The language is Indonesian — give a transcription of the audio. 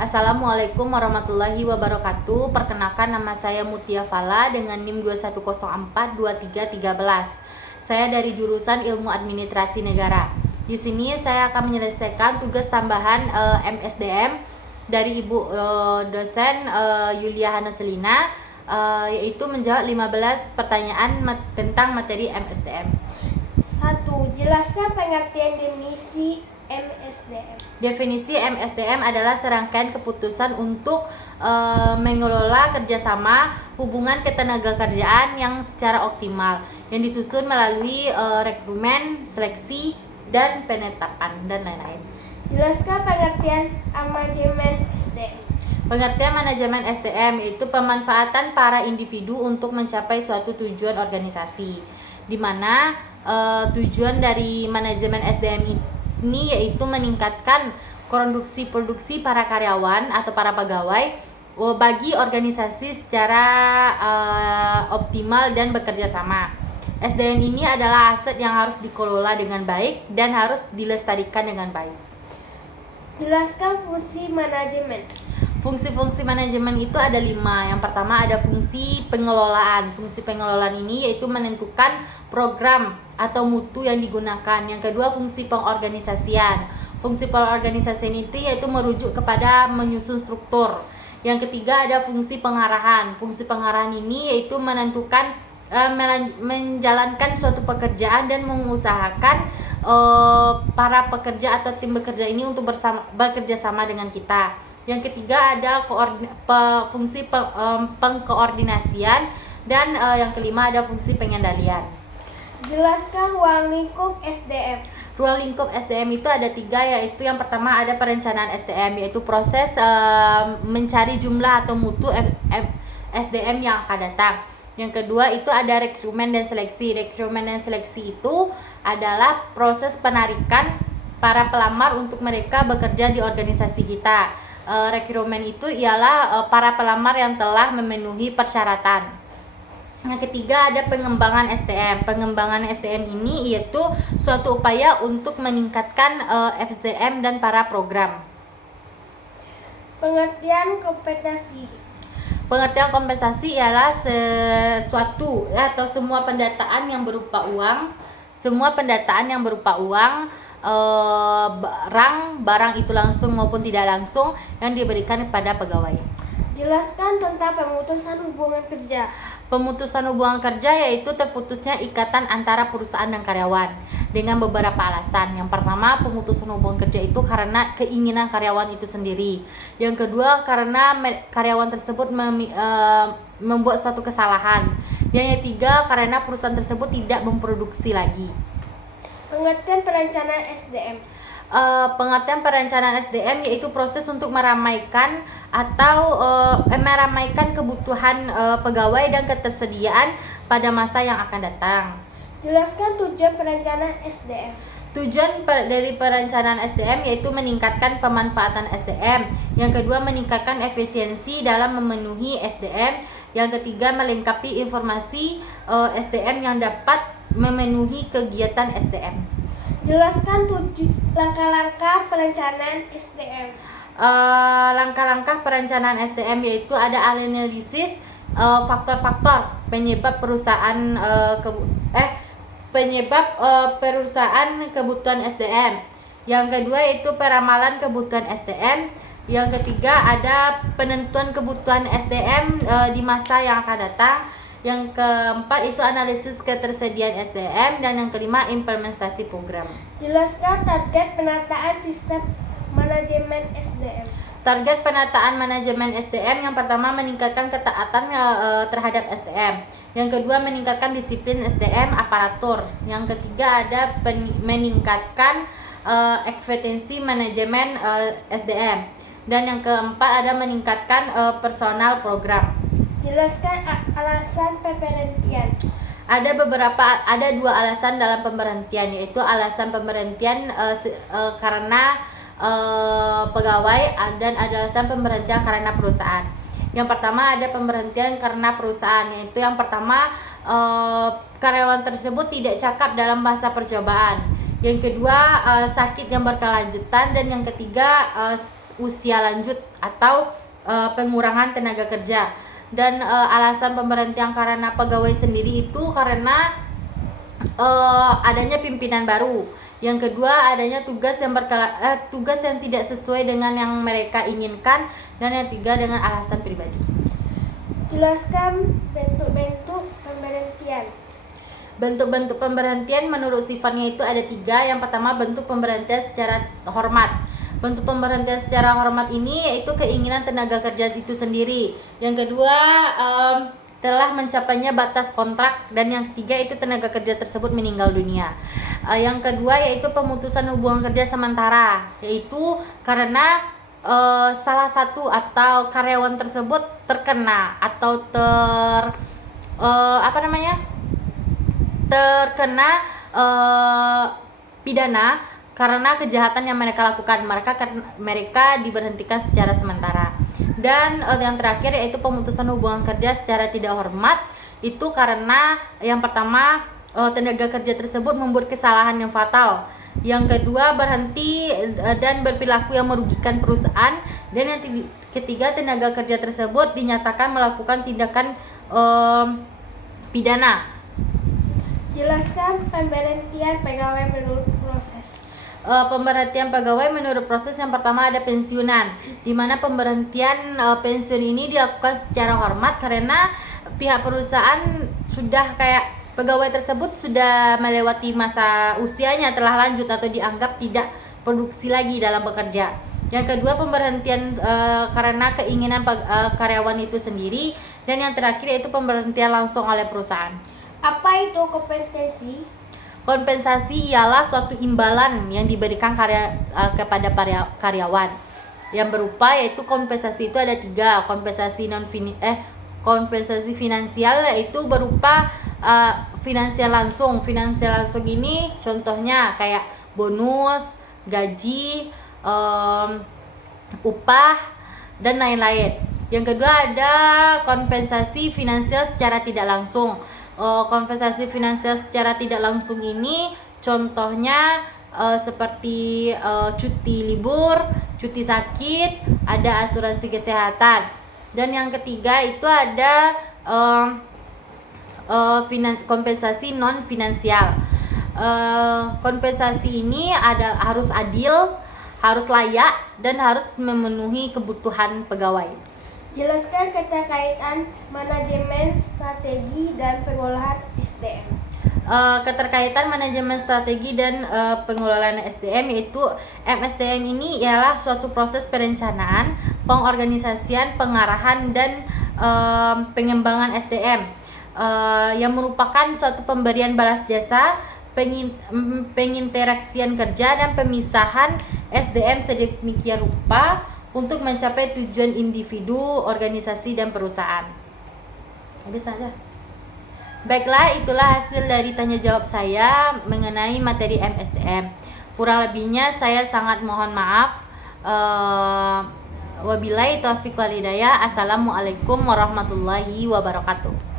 Assalamualaikum warahmatullahi wabarakatuh. Perkenalkan, nama saya Mutia Fala dengan NIM 21042313. Saya dari jurusan Ilmu Administrasi Negara. Di sini saya akan menyelesaikan tugas tambahan MSDM dari Ibu dosen Yulia Hanaselina, yaitu menjawab 15 pertanyaan tentang materi MSDM. 1. Jelaskan pengertian definisi MSDM. Definisi MSDM adalah serangkaian keputusan untuk mengelola kerjasama hubungan ketenagakerjaan yang secara optimal, yang disusun melalui rekrutmen, seleksi, dan penetapan, dan lain-lain. Jelaskan pengertian manajemen SDM. Pengertian manajemen SDM yaitu pemanfaatan para individu untuk mencapai suatu tujuan organisasi, di mana tujuan dari manajemen SDM ini yaitu meningkatkan produksi para karyawan atau para pegawai bagi organisasi secara optimal dan bekerja sama. SDM ini adalah aset yang harus dikelola dengan baik dan harus dilestarikan dengan baik. Jelaskan fungsi manajemen. Fungsi-fungsi manajemen itu ada 5. Yang pertama ada fungsi pengelolaan. Fungsi pengelolaan ini yaitu menentukan program atau mutu yang digunakan. Yang kedua fungsi pengorganisasian. Fungsi pengorganisasian itu yaitu merujuk kepada menyusun struktur. Yang ketiga ada fungsi pengarahan. Fungsi pengarahan ini yaitu menentukan menjalankan suatu pekerjaan dan mengusahakan para pekerja atau tim bekerja ini untuk bekerja sama dengan kita. Yang ketiga ada fungsi pengkoordinasian, dan yang kelima ada fungsi pengendalian. Jelaskan ruang lingkup SDM. Ruang lingkup SDM itu ada 3, yaitu yang pertama ada perencanaan SDM, yaitu proses mencari jumlah atau mutu SDM yang akan datang. Yang kedua itu ada rekrutmen dan seleksi. Rekrutmen dan seleksi itu adalah proses penarikan para pelamar untuk mereka bekerja di organisasi kita. Rekrutmen itu ialah para pelamar yang telah memenuhi persyaratan. Yang ketiga ada pengembangan SDM. Pengembangan SDM ini yaitu suatu upaya untuk meningkatkan SDM dan para program. Pengertian kompetensi. Pengertian kompensasi ialah sesuatu atau semua pendataan yang berupa uang, barang itu langsung maupun tidak langsung yang diberikan kepada pegawai. Jelaskan tentang pemutusan hubungan kerja. Pemutusan hubungan kerja yaitu terputusnya ikatan antara perusahaan dan karyawan dengan beberapa alasan. Yang pertama, pemutusan hubungan kerja itu karena keinginan karyawan itu sendiri. Yang kedua, karena karyawan tersebut membuat suatu kesalahan. Yang ketiga, karena perusahaan tersebut tidak memproduksi lagi. Pengertian perencanaan SDM. Pengertian perencanaan SDM yaitu proses untuk meramaikan kebutuhan pegawai dan ketersediaan pada masa yang akan datang. Jelaskan tujuan perencanaan SDM. Tujuan dari perencanaan SDM yaitu meningkatkan pemanfaatan SDM. Yang kedua, meningkatkan efisiensi dalam memenuhi SDM. Yang ketiga, melengkapi informasi SDM yang dapat memenuhi kegiatan SDM. Jelaskan langkah-langkah perencanaan SDM. Langkah-langkah perencanaan SDM yaitu ada analisis faktor-faktor penyebab perusahaan kebutuhan SDM. Yang kedua yaitu peramalan kebutuhan SDM. Yang ketiga ada penentuan kebutuhan SDM di masa yang akan datang. Yang keempat itu analisis ketersediaan SDM, dan yang kelima implementasi program. Jelaskan target penataan sistem manajemen SDM. Target penataan manajemen SDM yang pertama meningkatkan ketaatan terhadap SDM. Yang kedua meningkatkan disiplin SDM aparatur. Yang ketiga ada meningkatkan efisiensi manajemen SDM. Dan yang keempat ada meningkatkan personal program. Jelaskan alasan pemberhentian. Ada 2 alasan dalam pemberhentian, yaitu alasan pemberhentian karena pegawai, dan ada alasan pemberhentian karena perusahaan. Yang pertama ada pemberhentian karena perusahaan, yaitu yang pertama karyawan tersebut tidak cakap dalam masa percobaan. Yang kedua sakit yang berkelanjutan, dan yang ketiga usia lanjut atau pengurangan tenaga kerja. Dan alasan pemberhentian karena pegawai sendiri itu karena adanya pimpinan baru. Yang kedua, adanya tugas yang tidak sesuai dengan yang mereka inginkan. Dan yang tiga, dengan alasan pribadi. Jelaskan bentuk-bentuk pemberhentian. Bentuk-bentuk pemberhentian menurut sifatnya itu ada tiga. Yang pertama, bentuk pemberhentian secara hormat. Bentuk pemberhentian secara hormat ini yaitu keinginan tenaga kerja itu sendiri. Yang kedua, telah mencapainya batas kontrak. Dan yang ketiga itu tenaga kerja tersebut meninggal dunia. Yang kedua yaitu pemutusan hubungan kerja sementara, yaitu karena salah satu atau karyawan tersebut terkena atau terkena pidana karena kejahatan yang mereka lakukan. Mereka diberhentikan secara sementara. Dan yang terakhir yaitu pemutusan hubungan kerja secara tidak hormat, itu karena yang pertama tenaga kerja tersebut membuat kesalahan yang fatal. Yang kedua, berhenti dan berperilaku yang merugikan perusahaan. Dan yang ketiga, tenaga kerja tersebut dinyatakan melakukan tindakan pidana. Jelaskan pemberhentian pegawai menurut proses. Pemberhentian pegawai menurut proses yang pertama ada pensiunan, di mana pemberhentian pensiun ini dilakukan secara hormat karena pihak perusahaan sudah pegawai tersebut sudah melewati masa usianya, telah lanjut atau dianggap tidak produksi lagi dalam bekerja. Yang kedua, pemberhentian karena keinginan karyawan itu sendiri. Dan yang terakhir yaitu pemberhentian langsung oleh perusahaan. Apa itu kompensasi? Kompensasi ialah suatu imbalan yang diberikan kepada karyawan yang berupa, yaitu kompensasi itu ada tiga. Kompensasi finansial yaitu berupa finansial langsung. Finansial langsung ini contohnya kayak bonus, gaji, upah, dan lain-lain. Yang kedua ada kompensasi finansial secara tidak langsung. Kompensasi finansial secara tidak langsung ini contohnya seperti cuti libur, cuti sakit, ada asuransi kesehatan. Dan yang ketiga itu ada kompensasi non finansial. Kompensasi ini harus adil, harus layak, dan harus memenuhi kebutuhan pegawai. Jelaskan keterkaitan manajemen strategi dan pengolahan SDM. Keterkaitan manajemen strategi dan pengelolaan SDM yaitu MSDM ini ialah suatu proses perencanaan, pengorganisasian, pengarahan, dan pengembangan SDM yang merupakan suatu pemberian balas jasa, penginteraksian kerja, dan pemisahan SDM sedemikian rupa untuk mencapai tujuan individu, organisasi, dan perusahaan. Habis saja. Baiklah, itulah hasil dari tanya jawab saya mengenai materi MSDM. Kurang lebihnya saya sangat mohon maaf. Wabillahi taufiq wal hidayah. Assalamualaikum warahmatullahi wabarakatuh.